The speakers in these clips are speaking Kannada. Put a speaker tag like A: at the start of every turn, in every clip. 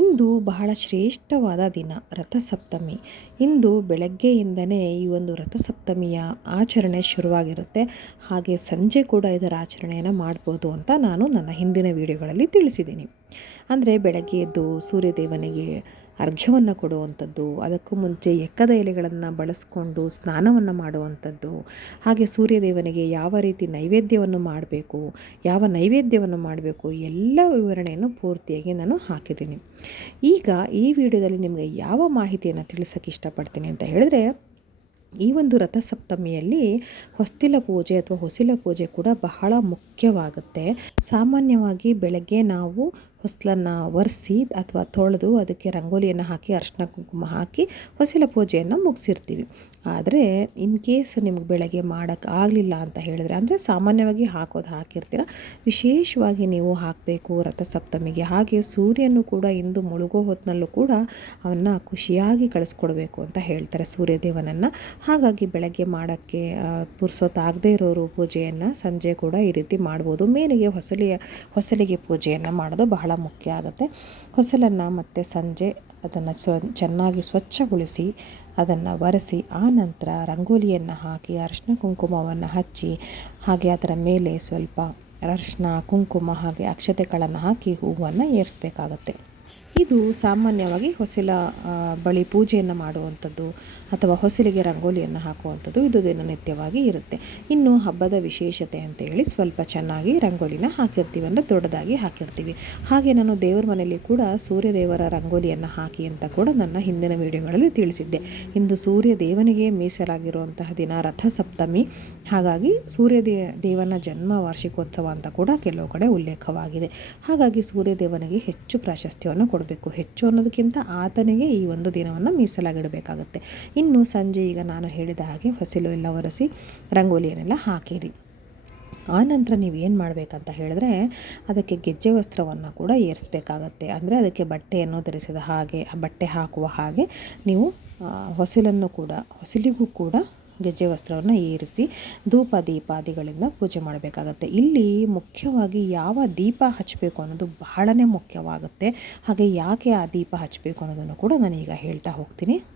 A: ಇಂದು ಬಹಳ ಶ್ರೇಷ್ಠವಾದ ದಿನ, ರಥಸಪ್ತಮಿ. ಇಂದು ಬೆಳಗ್ಗೆಯಿಂದನೇ ಈ ಒಂದು ರಥಸಪ್ತಮಿಯ ಆಚರಣೆ ಶುರುವಾಗಿರುತ್ತೆ. ಹಾಗೆ ಸಂಜೆ ಕೂಡ ಇದರ ಆಚರಣೆಯನ್ನು ಮಾಡ್ಬೋದು ಅಂತ ನಾನು ನನ್ನ ಹಿಂದಿನ ವಿಡಿಯೋಗಳಲ್ಲಿ ತಿಳಿಸಿದ್ದೀನಿ. ಅಂದರೆ ಬೆಳಗ್ಗೆ ಎದ್ದು ಸೂರ್ಯದೇವನಿಗೆ ಅರ್ಘ್ಯವನ್ನು ಕೊಡುವಂಥದ್ದು, ಅದಕ್ಕೂ ಮುಂಚೆ ಎಕ್ಕದ ಎಲೆಗಳನ್ನು ಬಳಸ್ಕೊಂಡು ಸ್ನಾನವನ್ನು ಮಾಡುವಂಥದ್ದು, ಹಾಗೆ ಸೂರ್ಯದೇವನಿಗೆ ಯಾವ ರೀತಿ ನೈವೇದ್ಯವನ್ನು ಮಾಡಬೇಕು, ಯಾವ ನೈವೇದ್ಯವನ್ನು ಮಾಡಬೇಕು, ಎಲ್ಲ ವಿವರಣೆಯನ್ನು ಪೂರ್ತಿಯಾಗಿ ನಾನು ಹಾಕಿದ್ದೀನಿ. ಈಗ ಈ ವಿಡಿಯೋದಲ್ಲಿ ನಿಮಗೆ ಯಾವ ಮಾಹಿತಿಯನ್ನು ತಿಳಿಸೋಕ್ಕೆ ಇಷ್ಟಪಡ್ತೀನಿ ಅಂತ ಹೇಳಿದ್ರೆ, ಈ ಒಂದು ರಥಸಪ್ತಮಿಯಲ್ಲಿ ಹೊಸ್ತಿಲ ಪೂಜೆ ಅಥವಾ ಹೊಸಿಲ ಪೂಜೆ ಕೂಡ ಬಹಳ ಮುಖ್ಯವಾಗುತ್ತೆ. ಸಾಮಾನ್ಯವಾಗಿ ಬೆಳಗ್ಗೆ ನಾವು ಹೊಸ್ಲನ್ನು ಒರೆಸಿ ಅಥವಾ ತೊಳೆದು ಅದಕ್ಕೆ ರಂಗೋಲಿಯನ್ನು ಹಾಕಿ ಅರ್ಶಿನ ಕುಂಕುಮ ಹಾಕಿ ಹೊಸಲ ಪೂಜೆಯನ್ನು ಮುಗಿಸಿರ್ತೀವಿ. ಆದರೆ ಇನ್ ಕೇಸ್ ನಿಮ್ಗೆ ಬೆಳಗ್ಗೆ ಮಾಡೋಕ್ಕೆ ಆಗಲಿಲ್ಲ ಅಂತ ಹೇಳಿದ್ರೆ, ಅಂದರೆ ಸಾಮಾನ್ಯವಾಗಿ ಹಾಕೋದು ಹಾಕಿರ್ತೀರ. ವಿಶೇಷವಾಗಿ ನೀವು ಹಾಕಬೇಕು ರಥಸಪ್ತಮಿಗೆ. ಹಾಗೆ ಸೂರ್ಯನು ಕೂಡ ಇಂದು ಮುಳುಗೋ ಹೊತ್ತಿನಲ್ಲೂ ಕೂಡ ಅವನ್ನ ಖುಷಿಯಾಗಿ ಕಳಿಸ್ಕೊಡ್ಬೇಕು ಅಂತ ಹೇಳ್ತಾರೆ ಸೂರ್ಯದೇವನನ್ನು. ಹಾಗಾಗಿ ಬೆಳಗ್ಗೆ ಮಾಡೋಕ್ಕೆ ಪುರ್ಸೊತ್ತಾಗದೇ ಇರೋರು ಪೂಜೆಯನ್ನು ಸಂಜೆ ಕೂಡ ಈ ರೀತಿ ಮಾಡ್ಬೋದು. ಮೇನಿಗೆ ಹೊಸಲಿಯ, ಹೊಸಲಿಗೆ ಪೂಜೆಯನ್ನು ಮಾಡೋದು ಬಹಳ ಮುಖ್ಯ ಆಗುತ್ತೆ. ಹೊಸಲನ್ನು ಮತ್ತು ಸಂಜೆ ಅದನ್ನು ಸ್ವ, ಚೆನ್ನಾಗಿ ಸ್ವಚ್ಛಗೊಳಿಸಿ ಅದನ್ನು ಒರೆಸಿ ಆ ನಂತರ ರಂಗೋಲಿಯನ್ನು ಹಾಕಿ ಅರಿಶಿನ ಕುಂಕುಮವನ್ನು ಹಚ್ಚಿ, ಹಾಗೆ ಅದರ ಮೇಲೆ ಸ್ವಲ್ಪ ಅರಿಶಿನ ಕುಂಕುಮ ಹಾಗೆ ಅಕ್ಷತೆಗಳನ್ನು ಹಾಕಿ ಹೂವನ್ನು ಏರಿಸ್ಬೇಕಾಗತ್ತೆ. ಇದು ಸಾಮಾನ್ಯವಾಗಿ ಹೊಸಲ ಬಳಿ ಪೂಜೆಯನ್ನು ಮಾಡುವಂಥದ್ದು ಅಥವಾ ಹೊಸಲಿಗೆ ರಂಗೋಲಿಯನ್ನು ಹಾಕುವಂಥದ್ದು ಇದು ದಿನನಿತ್ಯವಾಗಿ ಇರುತ್ತೆ. ಇನ್ನು ಹಬ್ಬದ ವಿಶೇಷತೆ ಅಂತ ಹೇಳಿ ಸ್ವಲ್ಪ ಚೆನ್ನಾಗಿ ರಂಗೋಲಿನ ಹಾಕಿರ್ತೀವಿ ಅಂದರೆ ದೊಡ್ಡದಾಗಿ ಹಾಕಿರ್ತೀವಿ. ಹಾಗೆ ನಾನು ದೇವರ ಮನೆಯಲ್ಲಿ ಕೂಡ ಸೂರ್ಯದೇವರ ರಂಗೋಲಿಯನ್ನು ಹಾಕಿ ಅಂತ ಕೂಡ ನನ್ನ ಹಿಂದಿನ ವಿಡಿಯೋಗಳಲ್ಲಿ ತಿಳಿಸಿದ್ದೆ. ಇಂದು ಸೂರ್ಯ ದೇವನಿಗೆ ಮೀಸಲಾಗಿರುವಂತಹ ದಿನ ರಥ ಸಪ್ತಮಿ ಹಾಗಾಗಿ ಸೂರ್ಯ ದೇವನ ಜನ್ಮ ವಾರ್ಷಿಕೋತ್ಸವ ಅಂತ ಕೂಡ ಕೆಲವು ಕಡೆ ಉಲ್ಲೇಖವಾಗಿದೆ. ಹಾಗಾಗಿ ಸೂರ್ಯದೇವನಿಗೆ ಹೆಚ್ಚು ಪ್ರಾಶಸ್ತ್ಯವನ್ನು ಕೊಡಬೇಕು. ಹೆಚ್ಚು ಅನ್ನೋದಕ್ಕಿಂತ ಆತನಿಗೆ ಈ ಒಂದು ದಿನವನ್ನು ಮೀಸಲಾಗಿಡಬೇಕಾಗುತ್ತೆ. ಇನ್ನು ಸಂಜೆ ಈಗ ನಾನು ಹೇಳಿದ ಹಾಗೆ ಹೊಸಲು ಎಲ್ಲ ಒರೆಸಿ ರಂಗೋಲಿಯನ್ನೆಲ್ಲ ಹಾಕಿರಿ. ಆ ನಂತರ ನೀವು ಏನು ಮಾಡಬೇಕಂತ ಹೇಳಿದ್ರೆ ಅದಕ್ಕೆ ಗೆಜ್ಜೆ ವಸ್ತ್ರವನ್ನು ಕೂಡ ಏರಿಸಬೇಕಾಗತ್ತೆ. ಅಂದರೆ ಅದಕ್ಕೆ ಬಟ್ಟೆಯನ್ನು ಧರಿಸಿದ ಹಾಗೆ, ಬಟ್ಟೆ ಹಾಕುವ ಹಾಗೆ ನೀವು ಹೊಸಿಲನ್ನು ಕೂಡ, ಹೊಸಿಲಿಗೂ ಕೂಡ ಗೆಜ್ಜೆ ವಸ್ತ್ರವನ್ನು ಏರಿಸಿ ಧೂಪ ದೀಪಾದಿಗಳಿಂದ ಪೂಜೆ ಮಾಡಬೇಕಾಗತ್ತೆ. ಇಲ್ಲಿ ಮುಖ್ಯವಾಗಿ ಯಾವ ದೀಪ ಹಚ್ಚಬೇಕು ಅನ್ನೋದು ಬಹಳನೇ ಮುಖ್ಯವಾಗುತ್ತೆ. ಹಾಗೆ ಯಾಕೆ ಆ ದೀಪ ಹಚ್ಚಬೇಕು ಅನ್ನೋದನ್ನು ಕೂಡ ನಾನೀಗ ಹೇಳ್ತಾ ಹೋಗ್ತೀನಿ.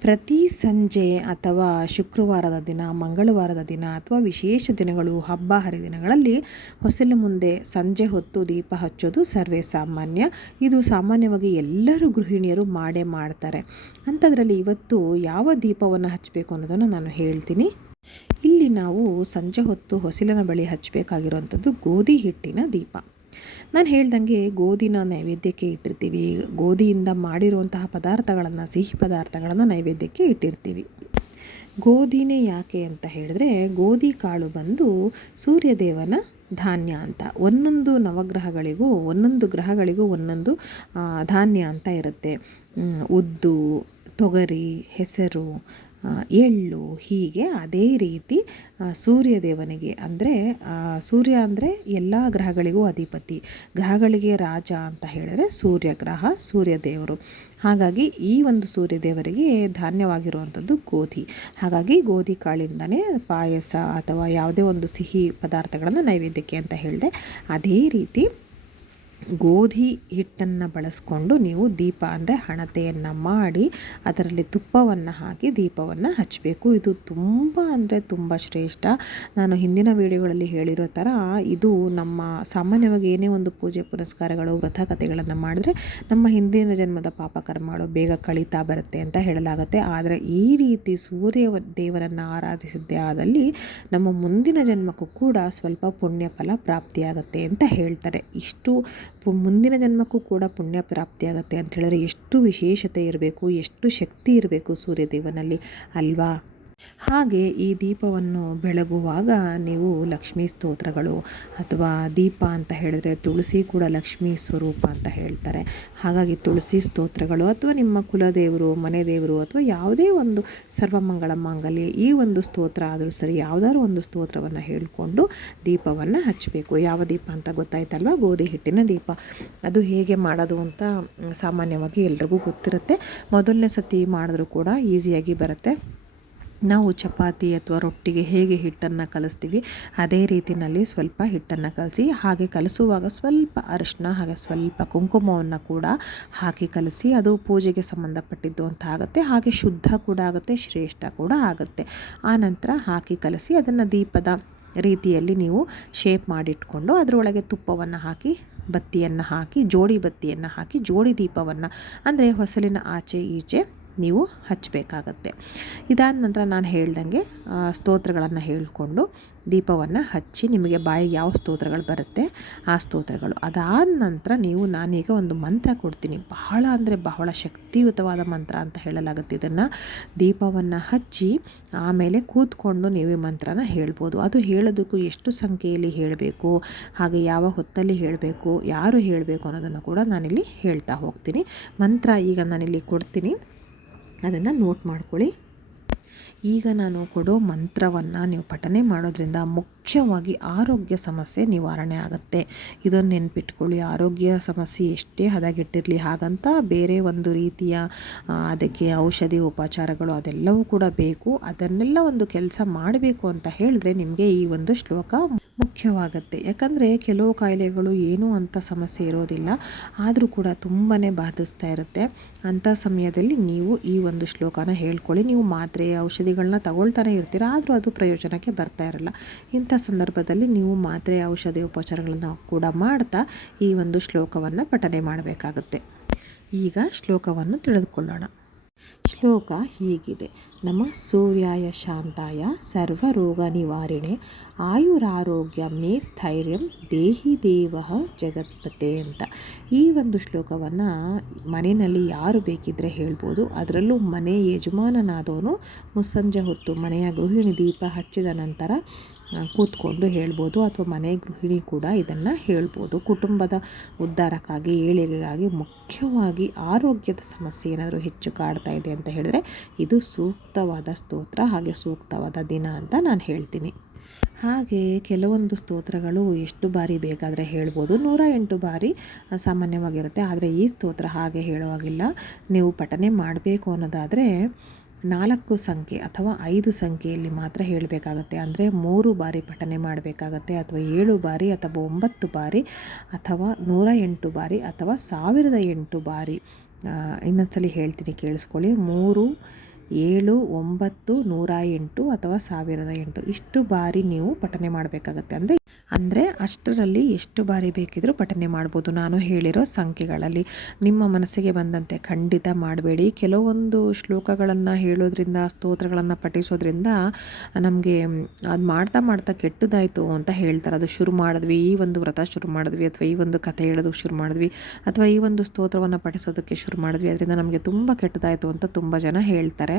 A: ಪ್ರತಿ ಸಂಜೆ ಅಥವಾ ಶುಕ್ರವಾರದ ದಿನ, ಮಂಗಳವಾರದ ದಿನ ಅಥವಾ ವಿಶೇಷ ದಿನಗಳು, ಹಬ್ಬ ಹರಿದಿನಗಳಲ್ಲಿ ಹೊಸಲು ಮುಂದೆ ಸಂಜೆ ಹೊತ್ತು ದೀಪ ಹಚ್ಚೋದು ಸರ್ವೇ ಸಾಮಾನ್ಯ. ಇದು ಸಾಮಾನ್ಯವಾಗಿ ಎಲ್ಲರೂ ಗೃಹಿಣಿಯರು ಮಾಡೇ ಮಾಡ್ತಾರೆ. ಅಂಥದ್ರಲ್ಲಿ ಇವತ್ತು ಯಾವ ದೀಪವನ್ನು ಹಚ್ಚಬೇಕು ಅನ್ನೋದನ್ನು ನಾನು ಹೇಳ್ತೀನಿ. ಇಲ್ಲಿ ನಾವು ಸಂಜೆ ಹೊತ್ತು ಹೊಸಲಿನ ಬಳಿ ಹಚ್ಚಬೇಕಾಗಿರುವಂಥದ್ದು ಗೋಧಿ ಹಿಟ್ಟಿನ ದೀಪ. ನಾನು ಹೇಳ್ದಂಗೆ ಗೋಧಿನ ನೈವೇದ್ಯಕ್ಕೆ ಇಟ್ಟಿರ್ತೀವಿ. ಗೋಧಿಯಿಂದ ಮಾಡಿರುವಂತಹ ಪದಾರ್ಥಗಳನ್ನು, ಸಿಹಿ ಪದಾರ್ಥಗಳನ್ನು ನೈವೇದ್ಯಕ್ಕೆ ಇಟ್ಟಿರ್ತೀವಿ. ಗೋಧಿನೇ ಯಾಕೆ ಅಂತ ಹೇಳಿದ್ರೆ, ಗೋಧಿ ಕಾಳು ಬಂದು ಸೂರ್ಯದೇವನ ಧಾನ್ಯ ಅಂತ. ಒಂದೊಂದು ನವಗ್ರಹಗಳಿಗೂ, ಒಂದೊಂದು ಗ್ರಹಗಳಿಗೂ ಒಂದೊಂದು ಧಾನ್ಯ ಅಂತ ಇರುತ್ತೆ. ಉದ್ದು ತೊಗರಿ, ಹೆಸರು ಎಳ್ಳು ಹೀಗೆ ಅದೇ ರೀತಿ ಸೂರ್ಯ ದೇವನಿಗೆ ಅಂದರೆ ಸೂರ್ಯ ಅಂದರೆ ಎಲ್ಲ ಗ್ರಹಗಳಿಗೂ ಅಧಿಪತಿ. ಗ್ರಹಗಳಿಗೆ ರಾಜ ಅಂತ ಹೇಳಿದ್ರೆ ಸೂರ್ಯ ಗ್ರಹ ಸೂರ್ಯ ದೇವರು ಹಾಗಾಗಿ ಈ ಒಂದು ಸೂರ್ಯ ದೇವರಿಗೆ ಧಾನ್ಯವಾಗಿರುವಂಥದ್ದು ಗೋಧಿ. ಹಾಗಾಗಿ ಗೋಧಿ ಕಾಳಿಂದನೇ ಪಾಯಸ ಅಥವಾ ಯಾವುದೇ ಒಂದು ಸಿಹಿ ಪದಾರ್ಥಗಳನ್ನು ನೈವೇದ್ಯಕ್ಕೆ ಅಂತ ಹೇಳಿದೆ, ಅದೇ ರೀತಿ ಗೋಧಿ ಹಿಟ್ಟನ್ನು ಬಳಸ್ಕೊಂಡು ನೀವು ದೀಪ ಅಂದರೆ ಹಣತೆಯನ್ನು ಮಾಡಿ ಅದರಲ್ಲಿ ತುಪ್ಪವನ್ನು ಹಾಕಿ ದೀಪವನ್ನು ಹಚ್ಚಬೇಕು ಇದು ತುಂಬ ಅಂದರೆ ತುಂಬ ಶ್ರೇಷ್ಠ. ನಾನು ಹಿಂದಿನ ವಿಡಿಯೋಗಳಲ್ಲಿ ಹೇಳಿರೋ ಥರ ಇದು ನಮ್ಮ ಸಾಮಾನ್ಯವಾಗಿ ಏನೇ ಒಂದು ಪೂಜೆ ಪುನಸ್ಕಾರಗಳು, ವ್ರತ ಕಥೆಗಳನ್ನು ಮಾಡಿದ್ರೆ ನಮ್ಮ ಹಿಂದಿನ ಜನ್ಮದ ಪಾಪಕರ್ಮಗಳು ಬೇಗ ಕಳೀತಾ ಬರುತ್ತೆ ಅಂತ ಹೇಳಲಾಗುತ್ತೆ. ಆದರೆ ಈ ರೀತಿ ಸೂರ್ಯ ದೇವರನ್ನು ಆರಾಧಿಸಿದ್ದೇ ಆದಲ್ಲಿ ನಮ್ಮ ಮುಂದಿನ ಜನ್ಮಕ್ಕೂ ಕೂಡ ಸ್ವಲ್ಪ ಪುಣ್ಯ ಫಲ ಪ್ರಾಪ್ತಿಯಾಗತ್ತೆ ಅಂತ ಹೇಳ್ತಾರೆ. ಇಷ್ಟು ಮುಂದಿನ ಜನ್ಮಕ್ಕೂ ಕೂಡ ಪುಣ್ಯ ಪ್ರಾಪ್ತಿಯಾಗತ್ತೆ ಅಂತ ಹೇಳಿದ್ರೆ ಎಷ್ಟು ವಿಶೇಷತೆ ಇರಬೇಕು, ಎಷ್ಟು ಶಕ್ತಿ ಇರಬೇಕು ಸೂರ್ಯದೇವನಲ್ಲಿ, ಅಲ್ವಾ? ಹಾಗೆ ಈ ದೀಪವನ್ನು ಬೆಳಗುವಾಗ ನೀವು ಲಕ್ಷ್ಮೀ ಸ್ತೋತ್ರಗಳು ಅಥವಾ ದೀಪ ಅಂತ ಹೇಳಿದ್ರೆ ತುಳಸಿ ಕೂಡ ಲಕ್ಷ್ಮೀ ಸ್ವರೂಪ ಅಂತ ಹೇಳ್ತಾರೆ. ಹಾಗಾಗಿ ತುಳಸಿ ಸ್ತೋತ್ರಗಳು ಅಥವಾ ನಿಮ್ಮ ಕುಲದೇವರು ಮನೆ ದೇವರು ಅಥವಾ ಯಾವುದೇ ಒಂದು ಸರ್ವಮಂಗಳ ಮಾಂಗಲ್ಯ ಈ ಒಂದು ಸ್ತೋತ್ರ ಆದರೂ ಸರಿ ಯಾವುದಾದ್ರು ಒಂದು ಸ್ತೋತ್ರವನ್ನು ಹೇಳಿಕೊಂಡು ದೀಪವನ್ನು ಹಚ್ಚಬೇಕು. ಯಾವ ದೀಪ ಅಂತ ಗೊತ್ತಾಯ್ತಲ್ವ? ಗೋಧಿ ಹಿಟ್ಟಿನ ದೀಪ. ಅದು ಹೇಗೆ ಮಾಡೋದು ಅಂತ ಸಾಮಾನ್ಯವಾಗಿ ಎಲ್ರಿಗೂ ಗೊತ್ತಿರುತ್ತೆ. ಮೊದಲನೇ ಸತಿ ಮಾಡಿದ್ರೂ ಕೂಡ ಈಸಿಯಾಗಿ ಬರುತ್ತೆ. ನಾವು ಚಪಾತಿ ಅಥವಾ ರೊಟ್ಟಿಗೆ ಹೇಗೆ ಹಿಟ್ಟನ್ನು ಕಲಿಸ್ತೀವಿ, ಅದೇ ರೀತಿಯಲ್ಲಿ ಸ್ವಲ್ಪ ಹಿಟ್ಟನ್ನು ಕಲಸಿ, ಹಾಗೆ ಕಲಿಸುವಾಗ ಸ್ವಲ್ಪ ಅರಿಶಿನ ಹಾಗೆ ಸ್ವಲ್ಪ ಕುಂಕುಮವನ್ನು ಕೂಡ ಹಾಕಿ ಕಲಸಿ, ಅದು ಪೂಜೆಗೆ ಸಂಬಂಧಪಟ್ಟಿದ್ದು ಅಂತ ಆಗುತ್ತೆ. ಹಾಗೆ ಶುದ್ಧ ಕೂಡ ಆಗುತ್ತೆ, ಶ್ರೇಷ್ಠ ಕೂಡ ಆಗುತ್ತೆ. ಆನಂತರ ಹಾಕಿ ಕಲಸಿ ಅದನ್ನು ದೀಪದ ರೀತಿಯಲ್ಲಿ ನೀವು ಶೇಪ್ ಮಾಡಿಟ್ಕೊಂಡು ಅದರೊಳಗೆ ತುಪ್ಪವನ್ನು ಹಾಕಿ, ಬತ್ತಿಯನ್ನು ಹಾಕಿ, ಜೋಡಿ ಬತ್ತಿಯನ್ನು ಹಾಕಿ, ಜೋಡಿ ದೀಪವನ್ನು, ಅಂದರೆ ಹೊಸಲಿನ ಆಚೆ ಈಚೆ ನೀವು ಹಚ್ಚಬೇಕಾಗತ್ತೆ. ಇದಾದ ನಂತರ ನಾನು ಹೇಳ್ದಂಗೆ ಸ್ತೋತ್ರಗಳನ್ನು ಹೇಳಿಕೊಂಡು ದೀಪವನ್ನು ಹಚ್ಚಿ ನಿಮಗೆ ಬಾಯಿಗೆ ಯಾವ ಸ್ತೋತ್ರಗಳು ಬರುತ್ತೆ ಆ ಸ್ತೋತ್ರಗಳು. ಅದಾದ ನಂತರ ನೀವು, ನಾನೀಗ ಒಂದು ಮಂತ್ರ ಕೊಡ್ತೀನಿ. ಬಹಳ ಅಂದರೆ ಬಹಳ ಶಕ್ತಿಯುತವಾದ ಮಂತ್ರ ಅಂತ ಹೇಳಲಾಗುತ್ತೆ. ಇದನ್ನು ದೀಪವನ್ನು ಹಚ್ಚಿ ಆಮೇಲೆ ಕೂತ್ಕೊಂಡು ನೀವು ಮಂತ್ರನ ಹೇಳ್ಬೋದು. ಅದು ಹೇಳೋದಕ್ಕೂ ಎಷ್ಟು ಸಂಖ್ಯೆಯಲ್ಲಿ ಹೇಳಬೇಕು, ಹಾಗೆ ಯಾವ ಹೊತ್ತಲ್ಲಿ ಹೇಳಬೇಕು, ಯಾರು ಹೇಳಬೇಕು ಅನ್ನೋದನ್ನು ಕೂಡ ನಾನಿಲ್ಲಿ ಹೇಳ್ತಾ ಹೋಗ್ತೀನಿ. ಮಂತ್ರ ಈಗ ನಾನಿಲ್ಲಿ ಕೊಡ್ತೀನಿ. ಅದನ್ನು ನೋಟ್ ಮಾಡ್ಕೊಳ್ಳಿ. ಈಗ ನಾನು ಕೊಡೋ ಮಂತ್ರವನ್ನು ನೀವು ಪಠನೆ ಮಾಡೋದ್ರಿಂದ ಮುಖ್ಯವಾಗಿ ಆರೋಗ್ಯ ಸಮಸ್ಯೆ ನಿವಾರಣೆ ಆಗುತ್ತೆ. ಇದನ್ನು ನೆನ್ಪಿಟ್ಕೊಳ್ಳಿ. ಆರೋಗ್ಯ ಸಮಸ್ಯೆ ಎಷ್ಟೇ ಹದಗೆಟ್ಟಿರಲಿ, ಹಾಗಂತ ಬೇರೆ ಒಂದು ರೀತಿಯ ಅದಕ್ಕೆ ಔಷಧಿ ಉಪಚಾರಗಳು ಅದೆಲ್ಲವೂ ಕೂಡ ಬೇಕು. ಅದನ್ನೆಲ್ಲ ಒಂದು ಕೆಲಸ ಮಾಡಬೇಕು ಅಂತ ಹೇಳಿದ್ರೆ ನಿಮಗೆ ಈ ಒಂದು ಶ್ಲೋಕ ಮುಖ್ಯವಾಗುತ್ತೆ. ಯಾಕಂದರೆ ಕೆಲವು ಕಾಯಿಲೆಗಳು ಏನೂ ಅಂತ ಸಮಸ್ಯೆ ಇರೋದಿಲ್ಲ. ಆದರೂ ಕೂಡ ತುಂಬಾ ಬಾಧಿಸ್ತಾ ಇರುತ್ತೆ. ಅಂಥ ಸಮಯದಲ್ಲಿ ನೀವು ಈ ಒಂದು ಶ್ಲೋಕನ ಹೇಳ್ಕೊಳ್ಳಿ. ನೀವು ಮಾತ್ರೆ ಔಷಧಿಗಳನ್ನ ತಗೊಳ್ತಾನೆ ಇರ್ತೀರ. ಆದರೂ ಅದು ಪ್ರಯೋಜನಕ್ಕೆ ಬರ್ತಾ ಇರಲ್ಲ. ಇಂಥ ಸಂದರ್ಭದಲ್ಲಿ ನೀವು ಮಾತ್ರೆ ಔಷಧಿ ಉಪಚಾರಗಳನ್ನು ಕೂಡ ಮಾಡ್ತಾ ಈ ಒಂದು ಶ್ಲೋಕವನ್ನು ಪಠನೆ ಮಾಡಬೇಕಾಗುತ್ತೆ. ಈಗ ಶ್ಲೋಕವನ್ನು ತಿಳಿದುಕೊಳ್ಳೋಣ. ಶ್ಲೋಕ ಹೀಗಿದೆ. ನಮ ಸೂರ್ಯಾಯ ಶಾಂತಾಯ, ಸರ್ವರೋಗ ನಿವಾರಣೆ, ಆಯುರಾರೋಗ್ಯ ಮೇ ಸ್ಥೈರ್ಯಂ, ದೇಹಿ ದೇವ ಜಗತ್ಪತೆ ಅಂತ. ಈ ಒಂದು ಶ್ಲೋಕವನ್ನು ಮನೆಯಲ್ಲಿ ಯಾರು ಬೇಕಿದ್ದರೆ ಹೇಳ್ಬೋದು. ಅದರಲ್ಲೂ ಮನೆ ಯಜಮಾನನಾದವನು ಮುಸ್ಸಂಜೆ ಹೊತ್ತು ಮನೆಯ ಗೃಹಿಣಿ ದೀಪ ಹಚ್ಚಿದ ನಂತರ ಕೂತ್ಕೊಂಡು ಹೇಳ್ಬೋದು ಅಥವಾ ಮನೆ ಗೃಹಿಣಿ ಕೂಡ ಇದನ್ನು ಹೇಳ್ಬೋದು. ಕುಟುಂಬದ ಉದ್ಧಾರಕ್ಕಾಗಿ, ಏಳಿಗೆಗಾಗಿ ಮುಖ್ಯವಾಗಿ ಆರೋಗ್ಯದ ಸಮಸ್ಯೆ ಏನಾದರೂ ಹೆಚ್ಚು ಕಾಡ್ತಾ ಇದೆ ಅಂತ ಹೇಳಿದ್ರೆ ಇದು ಸೂಕ್ತವಾದ ಸ್ತೋತ್ರ ಹಾಗೆ ಸೂಕ್ತವಾದ ದಿನ ಅಂತ ನಾನು ಹೇಳ್ತೀನಿ. ಹಾಗೆ ಕೆಲವೊಂದು ಸ್ತೋತ್ರಗಳು ಎಷ್ಟು ಬಾರಿ ಬೇಕಾದರೆ ಹೇಳ್ಬೋದು. ನೂರ ಎಂಟು ಬಾರಿ ಸಾಮಾನ್ಯವಾಗಿರುತ್ತೆ. ಆದರೆ ಈ ಸ್ತೋತ್ರ ಹಾಗೆ ಹೇಳುವಾಗಿಲ್ಲ. ನೀವು ಪಠನೆ ಮಾಡಬೇಕು ಅನ್ನೋದಾದರೆ ನಾಲ್ಕು ಸಂಖ್ಯೆ ಅಥವಾ ಐದು ಸಂಖ್ಯೆಯಲ್ಲಿ ಮಾತ್ರ ಹೇಳಬೇಕಾಗತ್ತೆ. ಅಂದರೆ ಮೂರು ಬಾರಿ ಪಠನೆ ಮಾಡಬೇಕಾಗತ್ತೆ ಅಥವಾ ಏಳು ಬಾರಿ ಅಥವಾ ಒಂಬತ್ತು ಬಾರಿ ಅಥವಾ ನೂರ ಎಂಟು ಬಾರಿ ಅಥವಾ ಸಾವಿರದ ಎಂಟು ಬಾರಿ ಇನ್ನೊಂದ್ಸಲಿ ಹೇಳ್ತೀನಿ ಕೇಳಿಸ್ಕೊಳ್ಳಿ. ಮೂರು ಏಳು, ಒಂಬತ್ತು, ನೂರ ಎಂಟು ಅಥವಾ ಸಾವಿರದ ಎಂಟು. ಇಷ್ಟು ಬಾರಿ ನೀವು ಪಠನೆ ಮಾಡಬೇಕಾಗತ್ತೆ. ಅಂದರೆ ಅಂದರೆ ಅಷ್ಟರಲ್ಲಿ ಎಷ್ಟು ಬಾರಿ ಬೇಕಿದ್ರೂ ಪಠನೆ ಮಾಡ್ಬೋದು ನಾನು ಹೇಳಿರೋ ಸಂಖ್ಯೆಗಳಲ್ಲಿ. ನಿಮ್ಮ ಮನಸ್ಸಿಗೆ ಬಂದಂತೆ ಖಂಡಿತ ಮಾಡಬೇಡಿ. ಕೆಲವೊಂದು ಶ್ಲೋಕಗಳನ್ನು ಹೇಳೋದ್ರಿಂದ, ಸ್ತೋತ್ರಗಳನ್ನು ಪಠಿಸೋದ್ರಿಂದ ನಮಗೆ ಅದು ಮಾಡ್ತಾ ಮಾಡ್ತಾ ಕೆಟ್ಟದಾಯಿತು ಅಂತ ಹೇಳ್ತಾರೆ. ಅದು ಶುರು ಮಾಡಿದ್ವಿ, ಈ ಒಂದು ವ್ರತ ಶುರು ಮಾಡಿದ್ವಿ, ಅಥವಾ ಈ ಒಂದು ಕಥೆ ಹೇಳೋದಕ್ಕೆ ಶುರು ಮಾಡಿದ್ವಿ, ಅಥವಾ ಈ ಒಂದು ಸ್ತೋತ್ರವನ್ನು ಪಠಿಸೋದಕ್ಕೆ ಶುರು ಮಾಡಿದ್ವಿ, ಅದರಿಂದ ನಮಗೆ ತುಂಬ ಕೆಟ್ಟದಾಯಿತು ಅಂತ ತುಂಬ ಜನ ಹೇಳ್ತಾರೆ.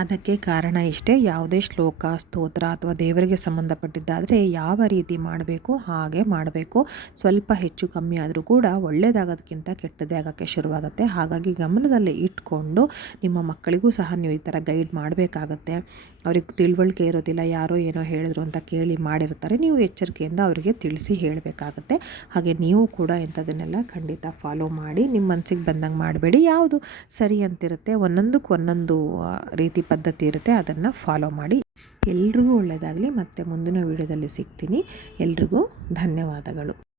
A: ಅದಕ್ಕೆ ಕಾರಣ ಇಷ್ಟೇ, ಯಾವುದೇ ಶ್ಲೋಕ, ಸ್ತೋತ್ರ ಅಥವಾ ದೇವರಿಗೆ ಸಂಬಂಧಪಟ್ಟಿದ್ದಾದರೆ ಯಾವ ರೀತಿ ಮಾಡಬೇಕು, ಹಾಗೆ ಮಾಡಬೇಕು. ಸ್ವಲ್ಪ ಹೆಚ್ಚು ಕಮ್ಮಿ ಆದರೂ ಕೂಡ ಒಳ್ಳೆಯದಾಗೋದಕ್ಕಿಂತ ಕೆಟ್ಟದೇ ಆಗೋಕ್ಕೆ ಶುರುವಾಗುತ್ತೆ. ಹಾಗಾಗಿ ಗಮನದಲ್ಲಿ ಇಟ್ಕೊಂಡು ನಿಮ್ಮ ಮಕ್ಕಳಿಗೂ ಸಹ ನೀವು ಈ ಥರ ಗೈಡ್ ಮಾಡಬೇಕಾಗತ್ತೆ. ಅವ್ರಿಗೆ ತಿಳುವಳಿಕೆ ಇರೋದಿಲ್ಲ, ಯಾರೋ ಏನೋ ಹೇಳಿದ್ರು ಅಂತ ಕೇಳಿ ಮಾಡಿರ್ತಾರೆ. ನೀವು ಎಚ್ಚರಿಕೆಯಿಂದ ಅವರಿಗೆ ತಿಳಿಸಿ ಹೇಳಬೇಕಾಗತ್ತೆ. ಹಾಗೆ ನೀವು ಕೂಡ ಇಂಥದನ್ನೆಲ್ಲ ಖಂಡಿತ ಫಾಲೋ ಮಾಡಿ, ನಿಮ್ಮ ಮನಸ್ಸಿಗೆ ಬಂದಂಗೆ ಮಾಡಬೇಡಿ. ಯಾವುದು ಸರಿ ಅಂತಿರುತ್ತೆ, ಒಂದೊಂದಕ್ಕೆ ಒಂದೊಂದು ರೀತಿ ಪದ್ಧತಿ ಇರುತ್ತೆ ಅದನ್ನು ಫಾಲೋ ಮಾಡಿ. ಎಲ್ರಿಗೂ ಒಳ್ಳೆಯದಾಗಲಿ ಮತ್ತು ಮುಂದಿನ ವೀಡಿಯೋದಲ್ಲಿ ಸಿಗ್ತೀನಿ. ಎಲ್ರಿಗೂ ಧನ್ಯವಾದಗಳು.